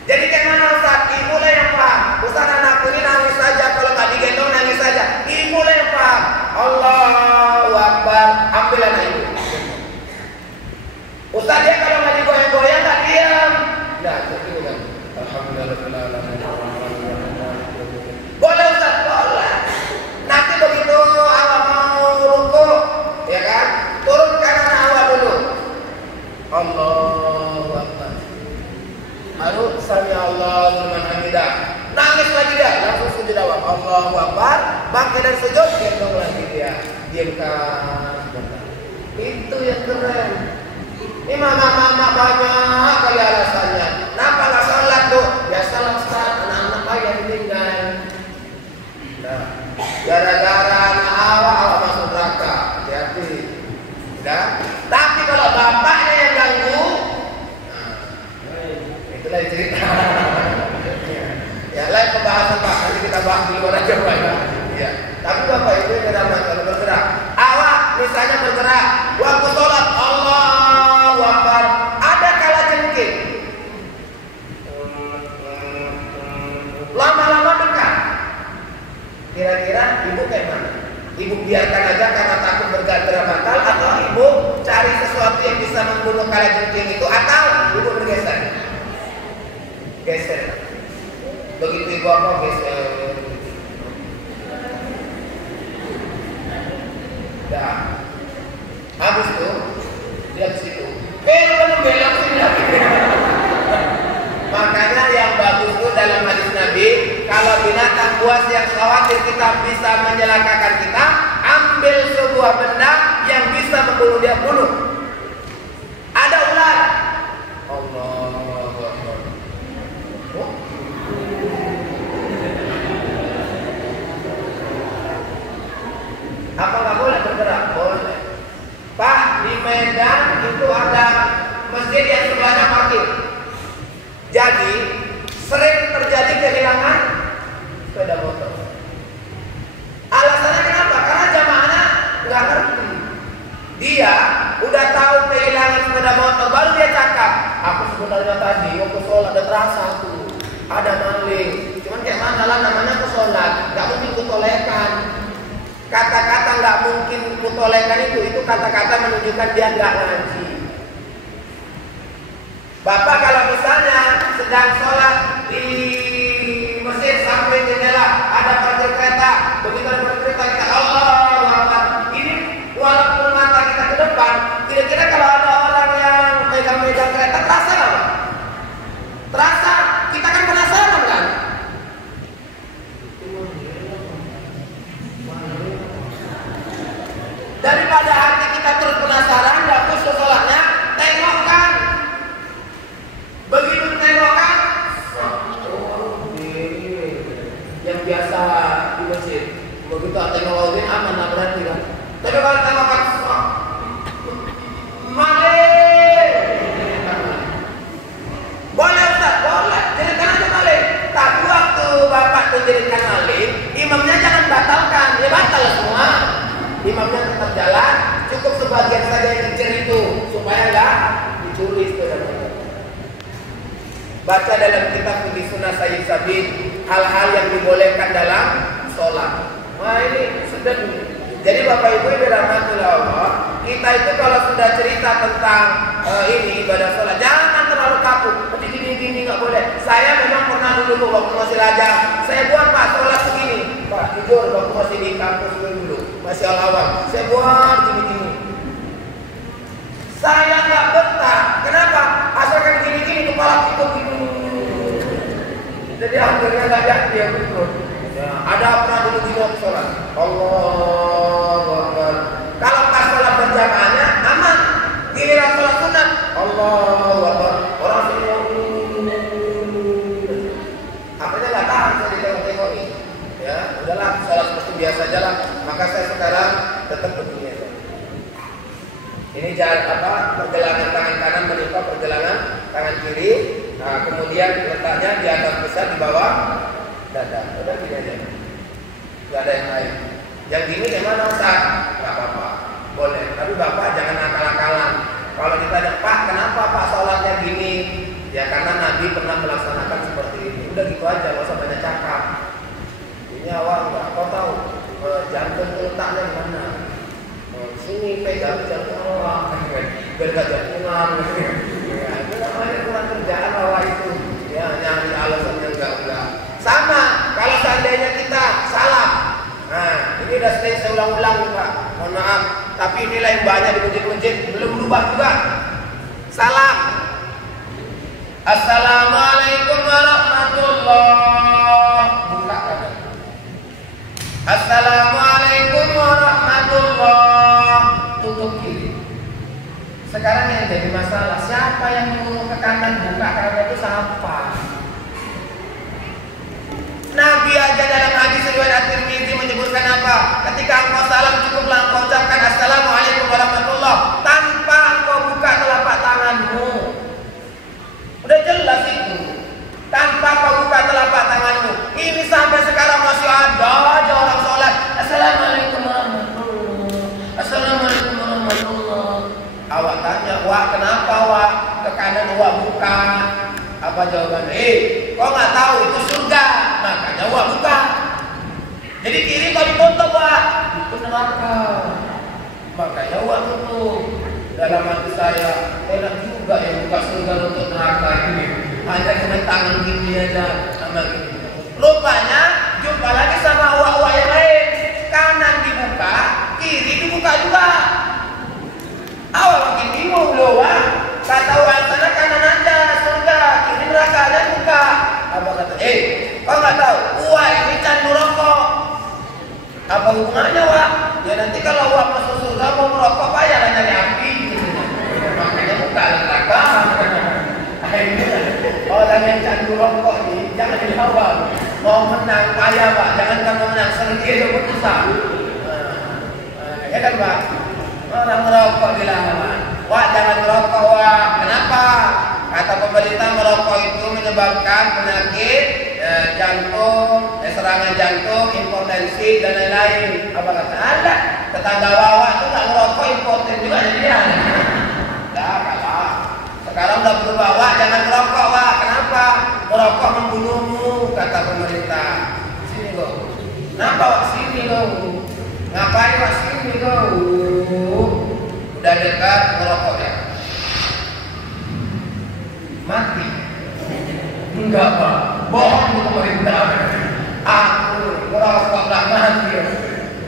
Jadi kayak mana Ustaz? Ibu lah yang paham. Ustaz anakku ini nangis saja, kalau nggak digendong nangis saja. Ibu lah yang paham. Allahu Akbar. Ambil anak ibu. Ustaz dia kalau nggak digoyang-goyang nggak diam. Nah, itu kan. Alhamdulillah. Boleh Ustaz, boleh. Nanti begitu awak mau ruku, ya kan? Turunkan anak awak dulu. Allahu Akbar. Lalu sami Allahu liman hamidah. Nangis lagi dia, langsung sujud awak. Allahu Akbar. Bangkit dari sujud, gendong lagi dia. Diamkan. Itu yang keren. Ini mama-mama banyak kali alasannya. Kenapa nggak sholat tuh? Ya salah Ustaz, anak-anak bayar ditinggal. Nah, gara-gara anak awak masuk neraka. Hati-hati. Udah. Tapi kalau bapaknya yang ganggu, nah, itulah cerita. Ya, lain pembahasan Pak. Nanti kita bahas di luar aja Pak. Ya. Tapi bapak itu yang kalau bergerak. Awak misalnya bergerak, waktu sholat Allahu Akbar, ada kala jengking. Lama-lama dekat. Kira-kira ibu kayak mana? Ibu biarkan aja karena takut bergerak batal, atau ibu cari sesuatu yang bisa membunuh kala jengking itu, atau ibu bergeser? Geser. Begitu ibu apa geser. Nah, habis itu dia ke situ. Belok sini lagi. Makanya yang bagus itu dalam hadis Nabi, kalau binatang buas yang khawatir kita bisa mencelakakan kita, ambil sebuah benda yang bisa membunuh dia, bunuh. Ada ular. Allahu Akbar. Apa nggak boleh bergerak? Boleh. Pak, di Medan itu ada masjid yang sebelahnya parkir. Jadi sering terjadi kehilangan sepeda motor. Alasannya kenapa? Karena jamaahnya nggak ngerti. Dia udah tahu kehilangan sepeda motor, baru dia kata-kata nggak mungkin kutolehkan itu kata-kata menunjukkan dia nggak ngaji. Bapak kalau misalnya sedang sholat di masjid sampai jendela ada parkir kereta, begitu ada parkir kereta kita Allahu Akbar. Ini walaupun mata kita ke depan, kira-kira kalau ada orang yang megang-megang kereta terasa nggak? Terasa, kita kan penasaran kan? Daripada hati kita terus penasaran, nggak khusus sholatnya, tengok kan. Begitu tengok kan, yang biasa di masjid, begitu tengok wajib aman, nggak berarti kan. Tapi kalau tengok kan, malik, boleh Ustaz, boleh, jadikan aja malik. Tapi waktu bapak tuh jadikan malik, imamnya jangan batalkan, dia batal semua. Imamnya tetap jalan, cukup sebagian saja yang kecil itu supaya nggak dicuri sepeda. Baca dalam kitab Fiqh Sunnah Sayyid Sabiq hal-hal yang dibolehkan dalam sholat. Wah ini sedang. Jadi Bapak Ibu dirahmati Allah, kita itu kalau sudah cerita tentang ini ibadah sholat, jangan terlalu kaku. Tapi gini nggak boleh. Saya memang pernah dulu waktu masih lajang, saya buat Pak sholat begini. Pak jujur waktu masih di kampus dulu, masih awal-awal, saya buat gini. Saya nggak betah. Kenapa? Asalkan gini kepala ikut gini. Jadi akhirnya nggak jadi yang betul. Ya, ada pernah dulu gini sholat. Allahu Akbar. Kalau pas sholat berjamaahnya aman. Giliran sholat sunat. Allahu Akbar. Orang semua. Akhirnya nggak tahan saya ditengok-tengok ini. Ya, udahlah sholat seperti biasa aja lah. Maka saya sekarang tetap begini aja. Ini pergelangan tangan kanan menimpa pergelangan tangan kiri. Nah, kemudian letaknya di atas pusat di bawah dada. Udah gini aja. Gak ada yang lain. Yang gini gimana Ustaz? Gak apa-apa. Boleh. Tapi Bapak jangan akal-akalan. Kalau kita ada Pak, kenapa Pak sholatnya gini? Ya karena Nabi pernah melaksanakan seperti ini. Udah gitu aja, gak usah banyak cakap. Ini awal nggak? Kau tahu jantung letaknya mana? Sini pegang jantung Allah, beda jantungan. Ya, itu namanya kurang kerjaan bahwa itu. Ya, nyari alasan yang enggak. Sama, kalau seandainya kita salah. Nah, ini udah sering saya ulang-ulang Pak. Mohon maaf, tapi inilah yang banyak di masjid-masjid belum berubah juga. Salam. Assalamualaikum warahmatullahi. Buka kan? Assalamualaikum warahmatullahi. Tutup kiri. Sekarang yang jadi masalah, siapa yang menyuruh ke kanan buka kanan itu siapa? Nabi aja dalam hadis riwayat At-Tirmidzi menyebutkan apa? Ketika engkau salam cukuplah engkau ucapkan Assalamualaikum warahmatullahi tanpa engkau buka telapak tanganmu. Udah jelas itu. Tanpa kau buka telapak tanganmu. Ini sampai sekarang masih ada aja orang sholat. Assalamualaikum warahmatullahi. Assalamualaikum warahmatullahi. Awak tanya, wah kenapa wah ke kanan wah buka? Apa jawabannya? Kau nggak tahu itu surga, makanya wah buka. Jadi kiri kau ditutup wah, itu neraka. Makanya wah tutup. Dalam hati saya, enak juga yang buka surga untuk neraka ini. Hanya cuma tangan gini aja sama gini. Rupanya jumpa lagi sama awak-awak yang lain. Kanan dibuka, kiri dibuka juga. Awak makin bingung loh wah. Kata orang sana kanan aja surga, kiri neraka aja buka. Abang kata, kau nggak tahu? Wah ini candu rokok. Apa hubungannya wah? Ya nanti kalau wah masuk surga mau merokok bayar nyari api. Makanya buka neraka. Orang yang candu rokok ini jangan dijawab. Mau menang kaya Pak, jangan kamu menang sendiri aja putusan. Ya kan Pak? Orang merokok dilarang. Wah jangan merokok wah. Kenapa? Kata pemerintah merokok itu menyebabkan penyakit jantung, serangan jantung, impotensi dan lain-lain. Apa kata Anda? Tetangga bawah itu nggak merokok impoten juga jadinya. Dah kalah. Sekarang udah berubah, wah jangan merokok wah. Kenapa? Merokok membunuhmu, kata pemerintah. Sini lo. Kenapa wah sini lo? Ngapain Pak sini kau? Udah dekat ngerokok ya? Mati? Enggak Pak, bohong itu pemerintah. Aku ngerokok gak mati.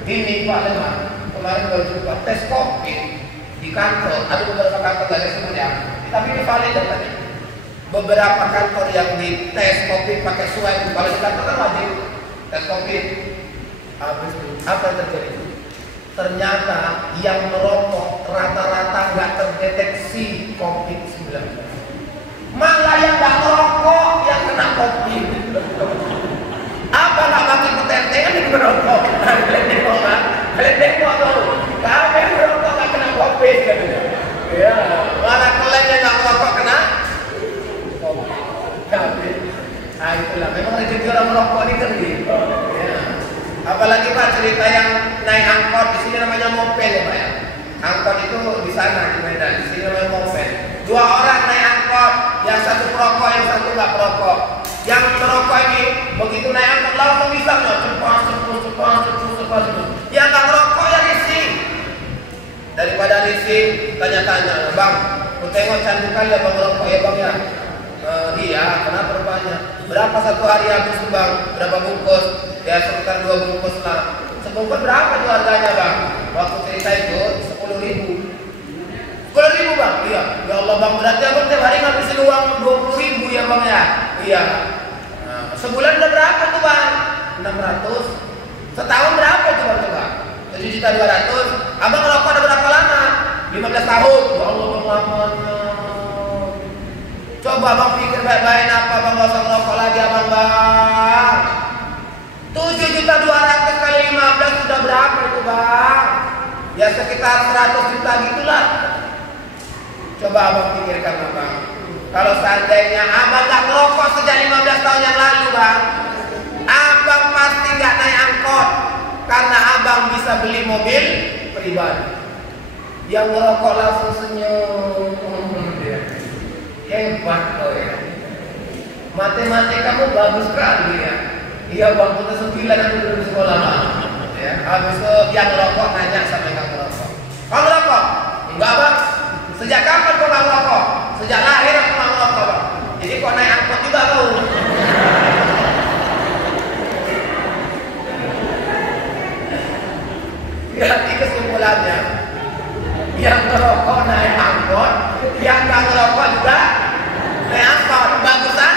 Ini Pak Lemah, kemarin baru jumpa tes COVID di kantor. Ada beberapa kantor dari sebelumnya, tapi ini valid tadi. Beberapa kantor yang dites COVID pakai swab, kalau di kantor kan wajib tes COVID. Habis itu apa yang terjadi? Ternyata yang merokok rata-rata nggak terdeteksi COVID-19. Malah yang nggak merokok yang kena COVID. Apa nggak pakai ketentengan yang merokok? Kalian tengok tuh, kami yang merokok nggak kena COVID katanya. Ya, malah kalian yang nggak merokok kena COVID. Nah itulah, memang rezeki orang merokok ini kan gitu. Ya. Apalagi Pak cerita yang naik angkot, di sini namanya moped ya Pak ya. Angkot itu di sana di Medan, di sini namanya moped. Dua orang naik angkot, yang satu perokok, yang satu nggak perokok. Yang perokok ini begitu naik angkot langsung bisa cepat. Yang nggak perokok ya risih. Daripada risih, tanya-tanya, Bang, aku tengok cantik kali ya Bang merokok ya Bang ya. Iya, kenapa rupanya? Berapa satu hari habis tuh Bang? Berapa bungkus? Ya sekitar 2 bungkus lah. Sebungkus berapa tuh harganya Bang? Waktu cerita itu 10.000. 10.000 Bang? Iya. Ya Allah Bang, berarti Abang tiap hari ngabisin uang 20.000 ya Bang ya? Iya. Nah, sebulan udah berapa tuh Bang? 600. Setahun berapa itu Bang coba? 7.200.000. Abang ngerokok ada berapa lama? 15 tahun. Ya Allah Bang lamanya. Coba Bang pikir baik-baik apa Bang gak usah ngerokok lagi Abang Bang. 7.200.000 kali 15 sudah berapa itu Bang? Ya sekitar 100 juta gitulah. Coba Abang pikirkan Bang. Kalau seandainya Abang gak ngerokok sejak 15 tahun yang lalu Bang, Abang pasti gak naik angkot. Karena Abang bisa beli mobil pribadi. Yang ngerokok langsung senyum. Hebat kau ya. Matematika kamu bagus sekali ya. Iya Bang, kita 9 aku dulu di sekolah Bang. Ya, habis itu yang ngerokok nanya sama yang ngerokok. Kau ngerokok? Enggak Bang. Sejak kapan kau nggak ngerokok? Sejak lahir aku nggak ngerokok Bang. Jadi kau naik angkot juga kau. Jadi kesimpulannya, yang ngerokok naik angkot, yang nggak ngerokok juga naik angkot. Bagusan?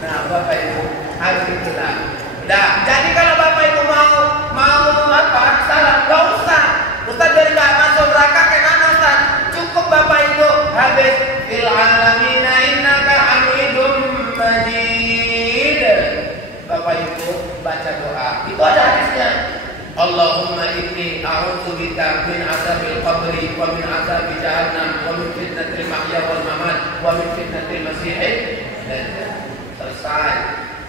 Nah Bapak Ibu harus itulah. Nah, jadi kalau Bapak Ibu mau apa? Salah, nggak usah. Ustaz dari nggak masuk neraka kayak mana Ustaz? Cukup Bapak Ibu habis fil alamina innaka hamidum majid. Bapak Ibu baca doa. Itu ada hadisnya. Allahumma inni a'udzubika min azabil qabri wa min azabi jahannam wa min fitnatil mahya wal mamat wa min fitnatil masiihid dajjal. Selesai.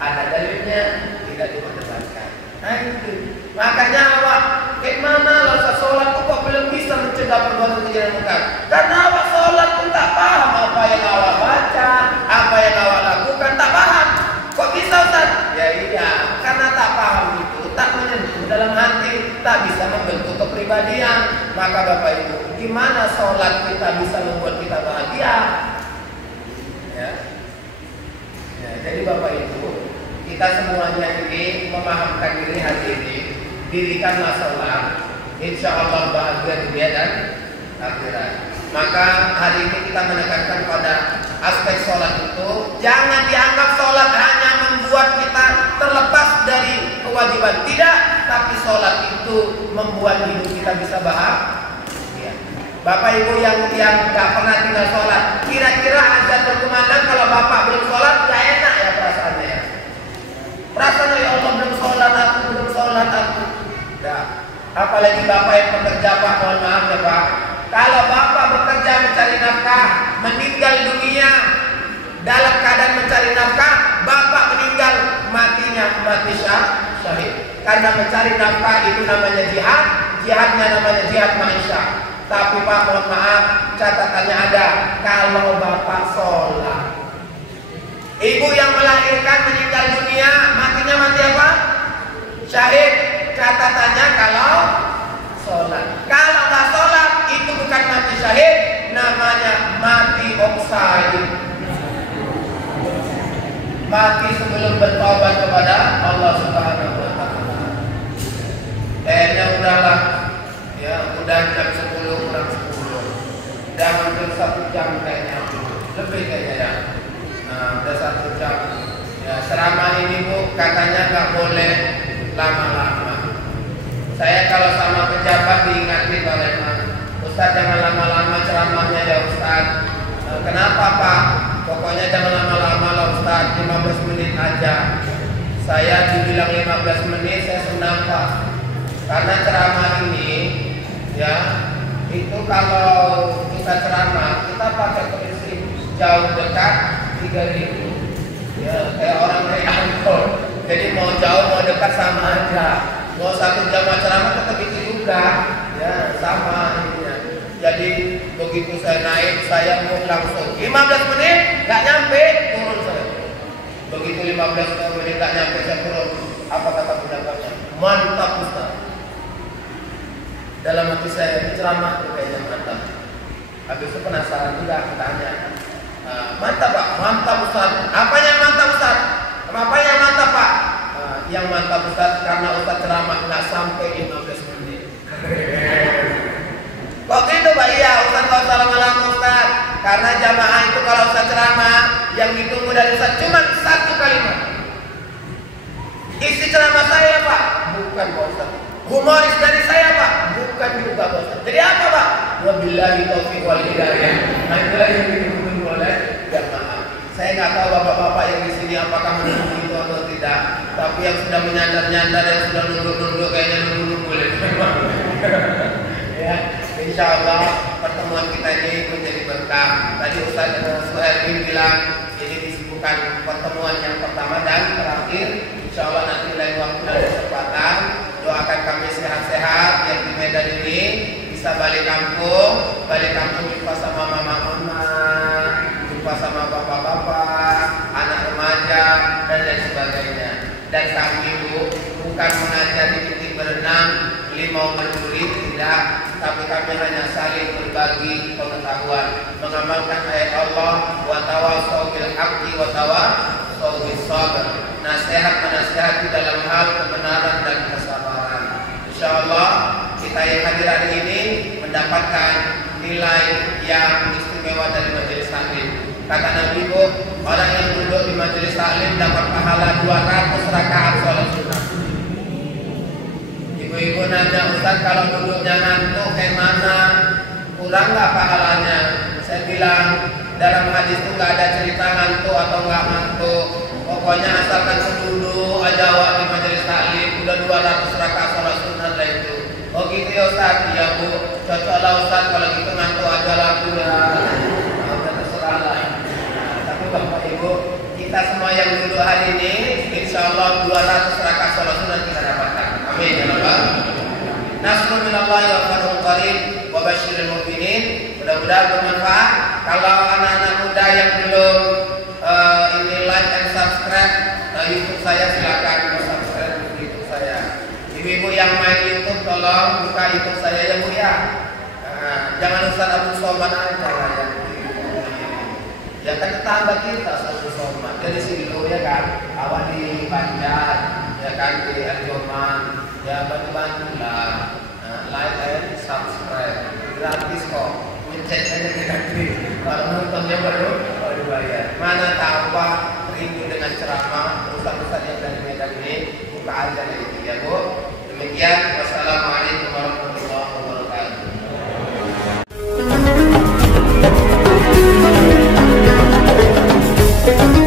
Ada dalilnya, tidak diperdebatkan. Nah itu. Makanya awak bagaimana rasa sholat kok belum bisa mencegah perbuatan keji munkar? Karena awak sholat pun tak paham apa yang awak baca, apa yang awak lakukan, tak paham. Kok bisa Ustaz? Ya iya, karena tak paham itu, tak menyentuh dalam hati, tak bisa membentuk kepribadian. Maka Bapak Ibu, gimana sholat kita bisa membuat kita bahagia? Ya, jadi Bapak Ibu, kita semuanya ini memahamkan diri hari ini, dirikanlah sholat, insya Allah bahagia dunia dan akhirat. Maka hari ini kita menekankan pada aspek sholat itu, jangan dianggap sholat hanya membuat kita terlepas dari kewajiban. Tidak, tapi sholat itu membuat hidup kita bisa bahagia. Bapak Ibu yang gak pernah tinggal sholat, kira-kira azan berkumandang kalau Bapak belum sholat, gak enak ya perasaannya ya. Perasaan ya Allah belum sholat aku. Nah, apalagi Bapak yang bekerja Pak, mohon maaf ya Pak. Kalau Bapak bekerja mencari nafkah, meninggal dunia dalam keadaan mencari nafkah, Bapak meninggal matinya mati syahid. Karena mencari nafkah itu namanya jihad, jihadnya namanya jihad ma'isyah. Tapi Pak mohon maaf, catatannya ada, kalau Bapak sholat. Ibu yang melahirkan meninggal dunia, matinya mati apa? Syahid catatannya kalau sholat. Kalau nggak sholat itu bukan mati syahid, namanya mati offside. Mati sebelum bertobat kepada Allah Subhanahu wa Ta'ala. Kayaknya udahlah, ya udah jam 10 kurang 10. Udah hampir 1 jam kayaknya, lebih kayaknya ya. Nah, udah 1 jam. Ya, ceramah ini Bu katanya nggak boleh lama-lama. Saya kalau sama pejabat diingatin oleh Ustaz jangan lama-lama ceramahnya ya Ustaz. Kenapa Pak? Pokoknya jangan lama-lama lah Ustaz, 15 menit aja. Saya dibilang 15 menit saya senang Pak. Karena ceramah ini ya itu kalau kita ceramah kita pakai prinsip jauh dekat 3000. Ya kayak orang naik angkot. Jadi mau jauh mau dekat sama aja. Mau 1 jam ceramah tetap itu juga. Ya sama ininya. Jadi begitu saya naik, saya mau langsung 15 menit nggak nyampe, turun saya. Begitu 15 menit nggak nyampe saya turun. Apa kata pendapatnya? Mantap Ustaz. Dalam hati saya ini ceramah kayaknya mantap. Habis itu penasaran juga tanya. Mantap Pak, mantap Ustaz. Apanya yang mantap Ustaz? Apa yang mantap Pak? Yang mantap Ustaz karena Ustaz ceramah nggak sampai 15 menit. Kok gitu Pak? Iya Ustaz kalau lama-lama Ustaz. Karena jamaah itu kalau Ustaz ceramah yang ditunggu dari Ustaz cuma 1 kalimat. Isi ceramah saya Pak? Bukan Pak Ustaz. Humoris dari saya Pak? Bukan juga Pak Ustaz. Jadi apa Pak? Wabillahi taufiq wal hidayah. Nah itulah yang ditunggu oleh jamaah. Saya nggak tahu bapak-bapak yang di sini apakah menunggu itu atau tidak. Tapi yang sudah menyandar-nyandar, yang sudah nunduk-nunduk kayaknya nunduk boleh. Ya. Insya Allah pertemuan kita ini menjadi berkah. Tadi Ustaz Suhermin bilang ini bukan pertemuan yang pertama dan terakhir. Insya Allah nanti lain waktu dan kesempatan doakan kami sehat-sehat yang di Medan ini bisa balik kampung jumpa sama mama-mama, jumpa sama bapak-bapak, anak remaja dan lain sebagainya. Dan kami Bu bukan mengajar di titik berenang, limau berduri, tidak. Tapi kami hanya saling berbagi pengetahuan, mengamalkan ayat Allah, wa tawassaw bil haqqi wa tawassaw bis sabr. Nasihat menasihati dalam hal kebenaran dan kesabaran. Insyaallah kita yang hadir hari ini mendapatkan nilai yang istimewa dari majelis taklim. Kata Nabi Bu, orang yang duduk di majelis taklim dapat pahala 200 rakaat sholat sunnah. Ibu-ibu nanya Ustaz kalau duduknya ngantuk kayak mana? Kurang nggak pahalanya? Saya bilang dalam hadis itu nggak ada cerita ngantuk atau nggak ngantuk. Pokoknya asalkan duduk aja awak di majelis taklim udah 200 rakaat sholat sunnah lah itu. Oh gitu ya Ustaz? Iya Bu, cocoklah Ustaz kalau gitu ngantuk aja lah Bu ya. Udah terserah lah. Tapi Bapak Ibu kita semua yang duduk hari ini insya Allah 200 rakaat sholat sunnah kita dapatkan. Amin ya Rabbal. Nasrul minallahi wa fadlun qarib wa basyiril mu'minin. Mudah-mudahan bermanfaat. Kalau anak-anak muda yang belum ini like and subscribe YouTube saya, silakan subscribe YouTube saya. Ibu-ibu yang main YouTube tolong buka YouTube saya ya Bu ya. Jangan Ustaz Abdul Somad aja lah ya. Ya kan tetangga kita Ustaz Abdul Somad. Jadi sini dulu ya kan. Awak di Banjar, ya kan di Arjoman. Ya bantu-bantu lah, like and subscribe, gratis kok, mencet aja gratis. Kalau nontonnya baru dibayar. Mana tahu Pak rindu dengan ceramah ustaz-ustaz yang dari Medan ini, buka aja dari itu ya Bu. Demikian, wassalamualaikum warahmatullahi wabarakatuh.